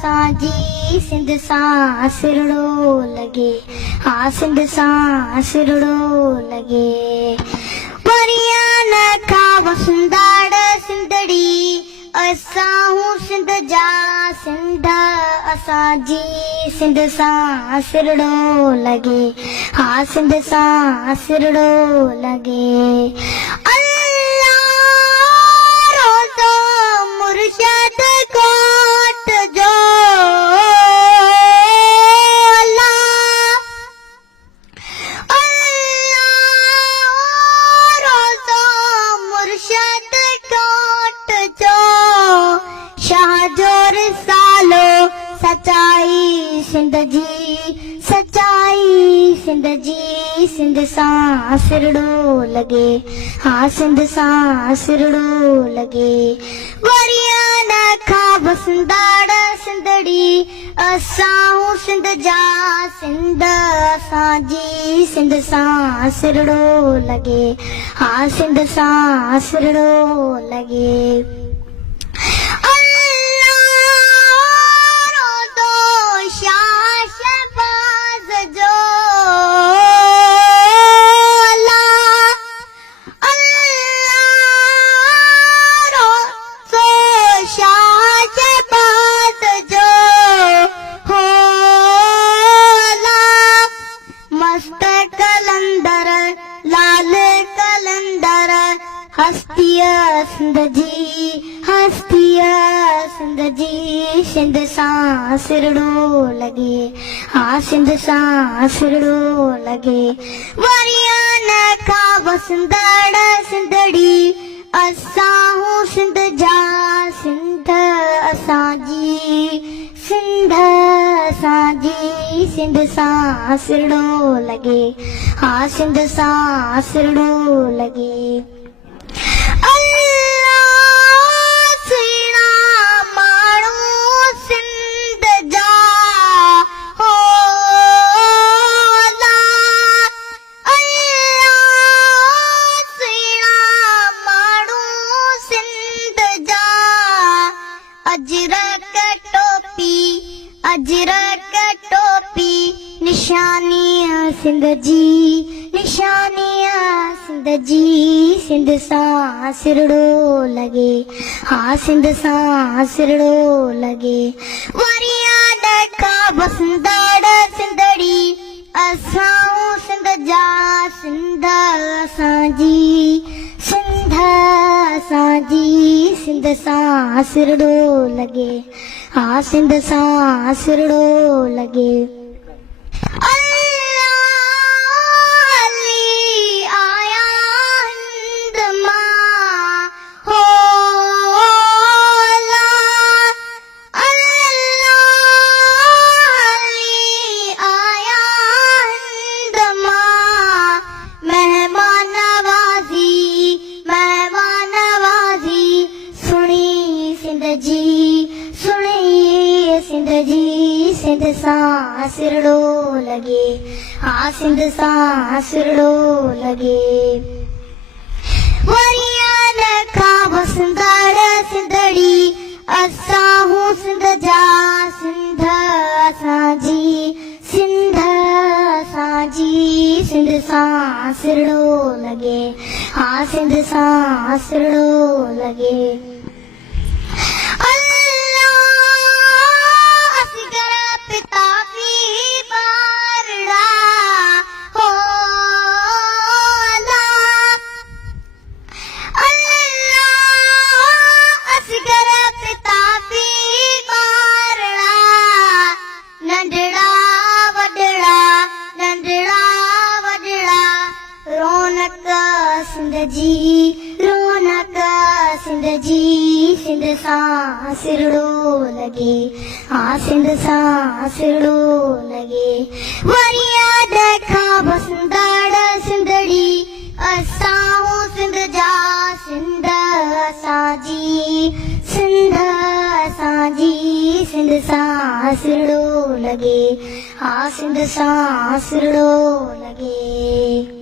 असांजी सिंध सां सिरड़ो लॻे, हा सिंध सां सिरड़ो लॻे। परियां न खां वसंदाड़ सिंधड़ी, असां हूं सिंध जा सिंध, असांजी सिंध सां सिरड़ो लॻे, हा सिंध सां सिरड़ो लॻे। अल्लाह रोज़ो मुर्शद कोट जो, सचाई सिंध जी, सचाई सिंध जी, सिंध सां सिरड़ो लॻे, हा सिंध सां सिरड़ो लॻे। वरियां न खां वसंदाड़ सिंधड़ी, असां हूं सिंध जा सिंध, असांजी सिंध सां सिरड़ो लॻे, हा सिंध सां सिरड़ो लॻे। हस्तिया सिंध जी, हस्तिया सिंध जी, सिंध सां सिरड़ो लॻे, हा सिंध सां सिरड़ो लॻे। वरियां न खां वसंदाड़ सिंधड़ी, असां हूं सिंध जा सिंध, असांजी सिंध, असांजी सिंध सां सिरड़ो लॻे, हा सिंध सां सिरड़ो लॻे। अजरक टोपी निशानी सिंध जी, निशानी सिंध जी, सिंध सां सिरड़ो लॻे, हा सिंध सां सिरड़ो लॻे। वरियां न खां वसंदाड़ सिंधड़ी, असां हूं सिंध जा सिंध, असांजी सिंध, असांजी सिंध सां सिरड़ो लॻे, हा सिंध सां सिरड़ो लॻे। सिंध जी, सिंध सां सिरड़ो लॻे, हा सिंध सां सिरड़ो लॻे। वरियां न खां वसंदाड़ सिंधड़ी, असां हूं सिंध जा सिंध, असांजी सिंध, असांजी सिंध सां सिरड़ो लॻे, हा सिंध सां सिरड़ो लॻे। सिंध जी रौनक, सिंध जी, सिंध सां सिरड़ो लॻे, हा सिंध सां सिरड़ो लॻे। वरियां न खां वसंदाड़ सिंधड़ी, असां हूं सिंध जा सिंध, असांजी सिंध, असांजी सिंध सां सिरड़ो लॻे, हा सिंध सां सिरड़ो लॻे।